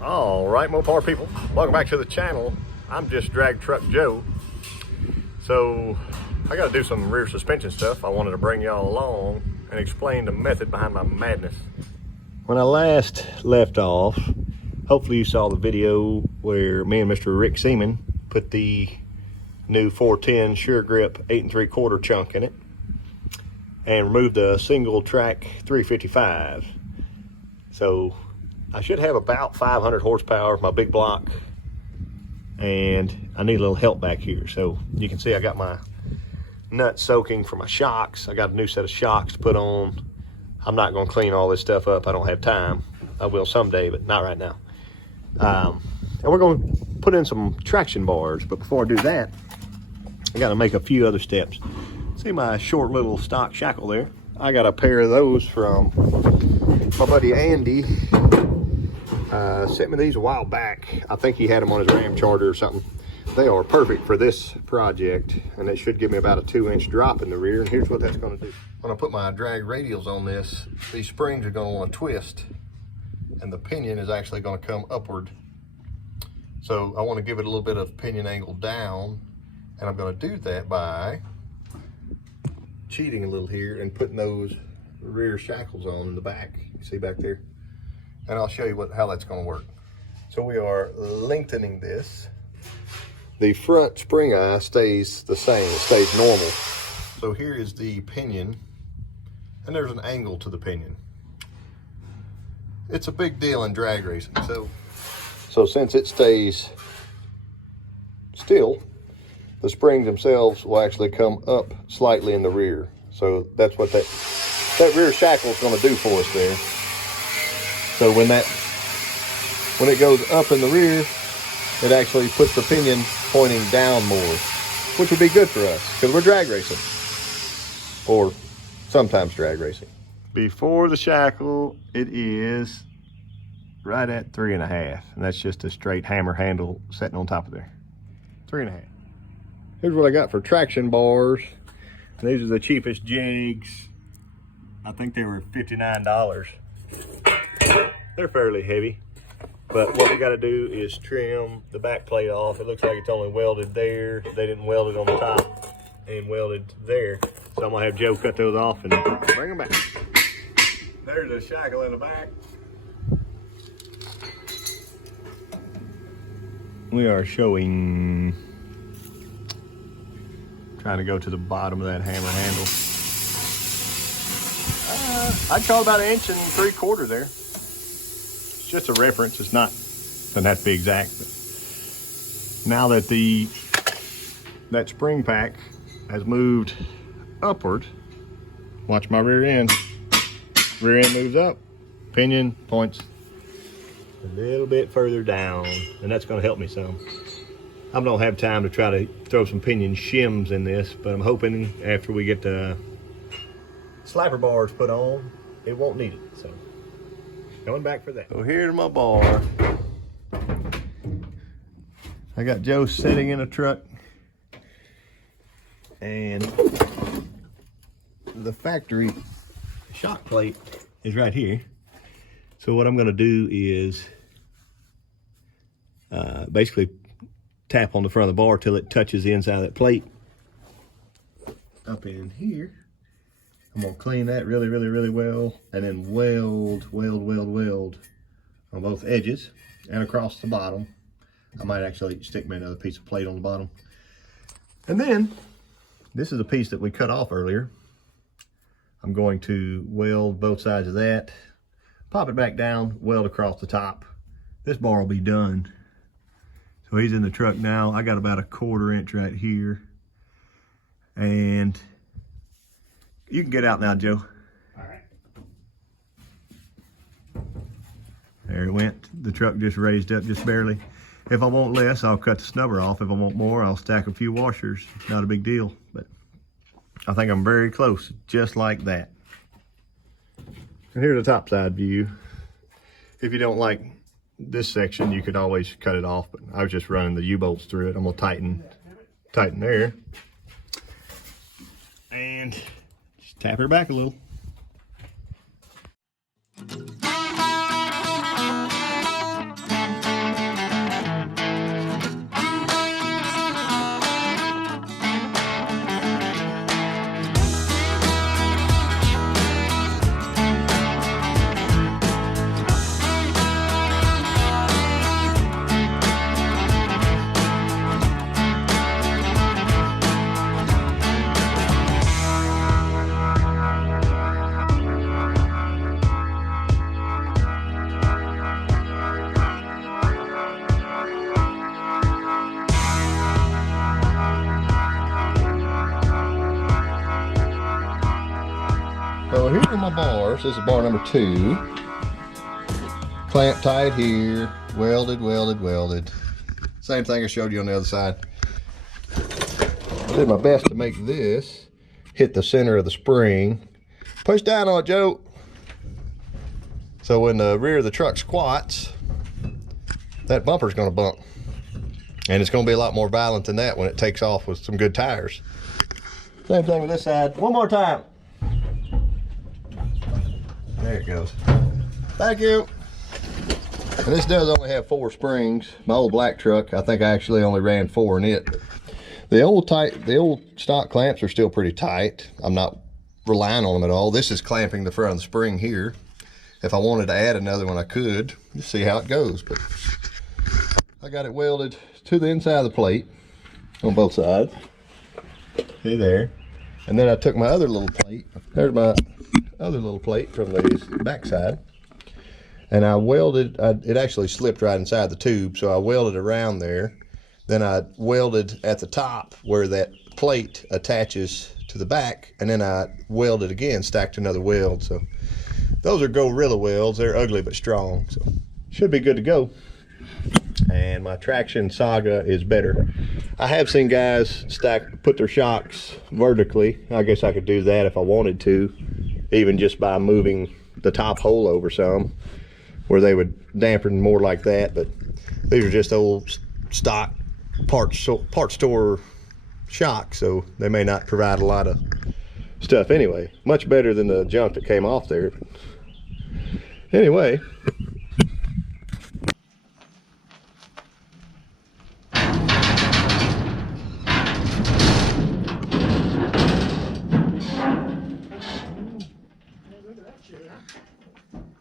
All right, Mopar people, welcome back to the channel. I'm just Drag Truck Joe. So I got to do some rear suspension stuff. I wanted to bring y'all along and explain the method behind my madness. When I last left off, hopefully you saw the video where me and Mr. Rick Seaman put the new 410 Sure Grip 8 3/4 chunk in it and removed the single track 355. So I should have about 500 horsepower with my big block, and I need a little help back here. So you can see I got my nut soaking for my shocks. I got a new set of shocks to put on. I'm not going to clean all this stuff up. I don't have time. I will someday, but not right now. And we're going to put in some traction bars, but before I do that, I got to make a few other steps. See my short little stock shackle there? I got a pair of those from my buddy Andy. Sent me these a while back. I think he had them on his Ram Charger or something. They are perfect for this project, and they should give me about a 2-inch drop in the rear. And here's what that's going to do. When I put my drag radials on this, these springs are going to want to twist, and the pinion is actually going to come upward. So I want to give it a little bit of pinion angle down, and I'm going to do that by cheating a little here and putting those rear shackles on in the back. You see back there? And I'll show you how that's going to work. So we are lengthening this. The front spring eye stays the same, it stays normal. So here is the pinion, and there's an angle to the pinion. It's a big deal in drag racing. So since it stays still, the springs themselves will actually come up slightly in the rear. So that's what that rear shackle is going to do for us there. So when it goes up in the rear, it actually puts the pinion pointing down more, which would be good for us because we're drag racing, or sometimes drag racing. Before the shackle, it is right at 3.5, and that's just a straight hammer handle sitting on top of there. 3.5. Here's what I got for traction bars. And these are the cheapest jigs. I think they were $59. They're fairly heavy, but what we got to do is trim the back plate off. It looks like it's only welded there. They didn't weld it on the top and welded there. So I'm gonna have Joe cut those off and bring them back. There's a shackle in the back. We are showing, trying to go to the bottom of that hammer handle. I'd call about 1 3/4 there. It's just a reference. It's not, doesn't have to be exact. But now that that spring pack has moved upward, watch my rear end. Rear end moves up, pinion points a little bit further down, and that's going to help me some. I don't have time to try to throw some pinion shims in this, but I'm hoping after we get the slapper bars put on, it won't need it. So going back for that. So here's my bar. I got Joe sitting in a truck, and the factory shock plate is right here. So what I'm going to do is basically tap on the front of the bar till it touches the inside of that plate. Up in here, I'm gonna clean that really well, and then weld on both edges and across the bottom. I might actually stick me another piece of plate on the bottom. And then, this is a piece that we cut off earlier. I'm going to weld both sides of that, pop it back down, weld across the top. This bar will be done. So he's in the truck now. I got about a 1/4 inch right here. And you can get out now, Joe. All right. There it went. The truck just raised up just barely. If I want less, I'll cut the snubber off. If I want more, I'll stack a few washers. It's not a big deal, but I think I'm very close, just like that. And here's the top side view. If you don't like this section, you could always cut it off, but I was just running the U-bolts through it. I'm gonna tighten there. And just tap her back a little. So here are my bars. This is bar number 2. Clamp tight here, welded, welded, welded. Same thing I showed you on the other side. I did my best to make this hit the center of the spring. Push down on it, Joe. So when the rear of the truck squats, that bumper's gonna bump. And it's gonna be a lot more violent than that when it takes off with some good tires. Same thing with this side. One more time. There it goes. Thank you. And this does only have 4 springs. My old black truck, I think I actually only ran 4 in it. The old stock clamps are still pretty tight. I'm not relying on them at all. This is clamping the front of the spring here. If I wanted to add another one, I could. Just see how it goes. But I got it welded to the inside of the plate on both sides. See there. And then I took my other little plate. There's my other little plate from the back side. And I welded, it actually slipped right inside the tube, so I welded around there. Then I welded at the top where that plate attaches to the back, and then I welded again, stacked another weld. So those are Gorilla welds. They're ugly but strong, so should be good to go. And my traction saga is better. I have seen guys put their shocks vertically. I guess I could do that if I wanted to, even just by moving the top hole over some, where they would dampen more like that. But these are just old stock part store shocks, so they may not provide a lot of stuff anyway. Much better than the junk that came off there. Anyway,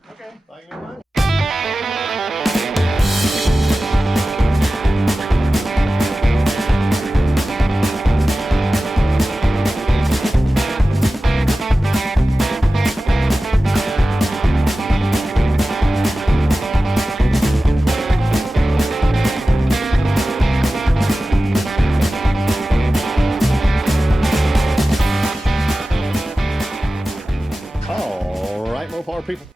okay, thank you very much. All right, Mopar people.